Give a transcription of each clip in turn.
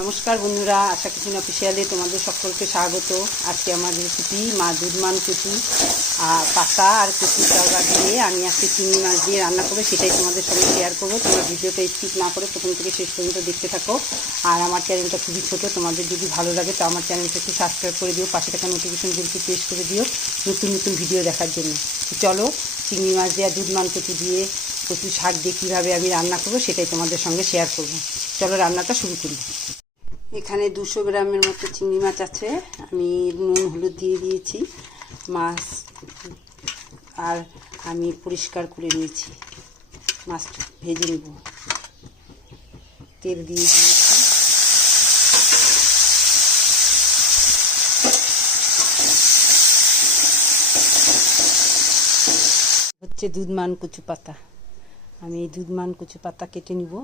নমস্কার বন্ধুরা, আশা কিচেন অফিসিয়ালে তোমাদের সকলকে স্বাগত। আজকে আমার রেসিপি দুধমান কচু পাতা আর কচুর চাউড়া দিয়ে আমি আজকে চিংড়ি মাছ দিয়ে রান্না করবো, সেটাই তোমাদের সঙ্গে শেয়ার করবো। তোমরা ভিডিওটা স্কিপ না করে প্রথম থেকে শেষ পর্যন্ত দেখতে থাকো। আর আমার চ্যানেলটা খুবই ছোটো, তোমাদের যদি ভালো লাগে তো আমার চ্যানেলটা একটু সাবস্ক্রাইব করে দিও, পাশে থাকা নোটিফিকেশন বেলটি প্রেস করে দিও নতুন নতুন ভিডিও দেখার জন্য। চলো, চিংড়ি মাছ দিয়ে দুধমান কচু দিয়ে কচু শাক দিয়ে কীভাবে আমি রান্না করবো সেটাই তোমাদের সঙ্গে শেয়ার করবো। চলো রান্নাটা শুরু করি। এখানে 200 গ্রামের মতো চিংড়ি মাছ আছে। আমি নুন হলুদ দিয়ে দিয়েছি মাছ, আর আমি পরিষ্কার করে নিয়েছি। মাছটা ভেজে নেব, তেল দিয়ে দিয়েছি। হচ্ছে দুধমান কচু পাতা। আমি এই দুধমান কচু পাতা কেটে নিব।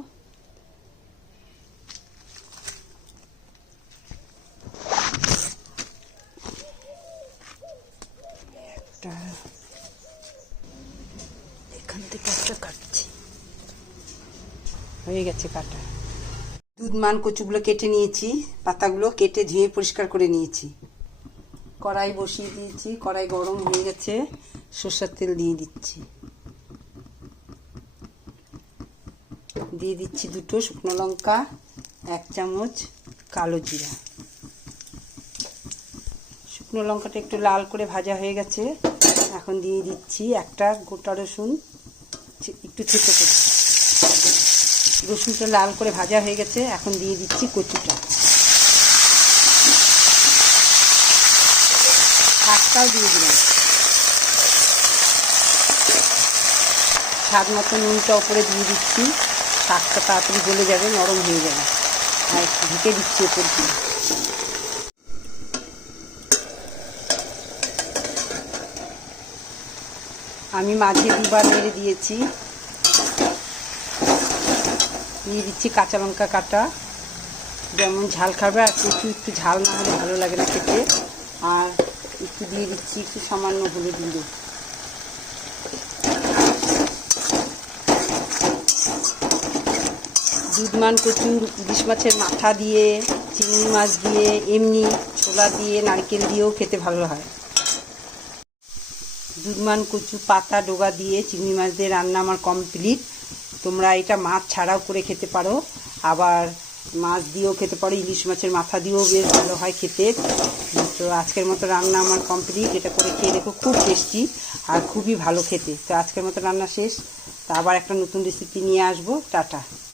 এখান থেকে একটা কাটছি, হয়ে গেছে কাটা। দুধমান কচুগুলো কেটে নিয়েছি, পাতাগুলো কেটে ধুয়ে পরিষ্কার করে নিয়েছি। কড়াই বসিয়ে দিয়েছি, কড়াই গরম হয়ে গেছে। সরষের তেল দিয়ে দিচ্ছি, দিয়ে দিচ্ছি 2টো শুকনো লঙ্কা, 1 চামচ কালো জিরা। শুকনো লঙ্কাটা একটু লাল করে ভাজা হয়ে গেছে। এখন দিয়ে দিচ্ছি একটা গোটা রসুন, একটু থেতো করে। রসুনটা লাল করে ভাজা হয়ে গেছে, এখন দিয়ে দিচ্ছি কচুটা। শাকটাও দিয়ে দিলাম। স্বাদ মতো নুনটা উপরে দিয়ে দিচ্ছি। শাকটা তাড়াতাড়ি গলে যাবে, নরম হয়ে যাবে। আর একটু ঢেকে দিচ্ছি ওপর দিয়ে। আমি মাঝে 2বার নেড়ে দিয়েছি। দিয়ে দিচ্ছি কাঁচা লঙ্কা কাটা, যেমন ঝাল খাবে, আর একটু ঝাল না হলে ভালো লাগে না খেতে। আর একটু দিয়ে দিচ্ছি একটু সামান্য হলুদ গুঁড়ো। দুধমান কচু ইলিশ মাছের মাথা দিয়ে, চিংড়ি মাছ দিয়ে, এমনি ছোলা দিয়ে, নারকেল দিয়েও খেতে ভালো হয়। দুধমান কচু পাতা ডোগা দিয়ে চিংড়ি মাছ দিয়ে রান্না আমার কমপ্লিট। তোমরা এটা মাছ ছাড়াও করে খেতে পারো, আবার মাছ দিয়েও খেতে পারো। ইলিশ মাছের মাথা দিয়েও বেশ ভালো হয় খেতে। তো আজকের মতো রান্না আমার কমপ্লিট। এটা করে খেয়ে দেখো, খুব টেস্টি আর খুবই ভালো খেতে। তো আজকের মতো রান্না শেষ। তো আবার একটা নতুন রেসিপি নিয়ে আসবো। টাটা।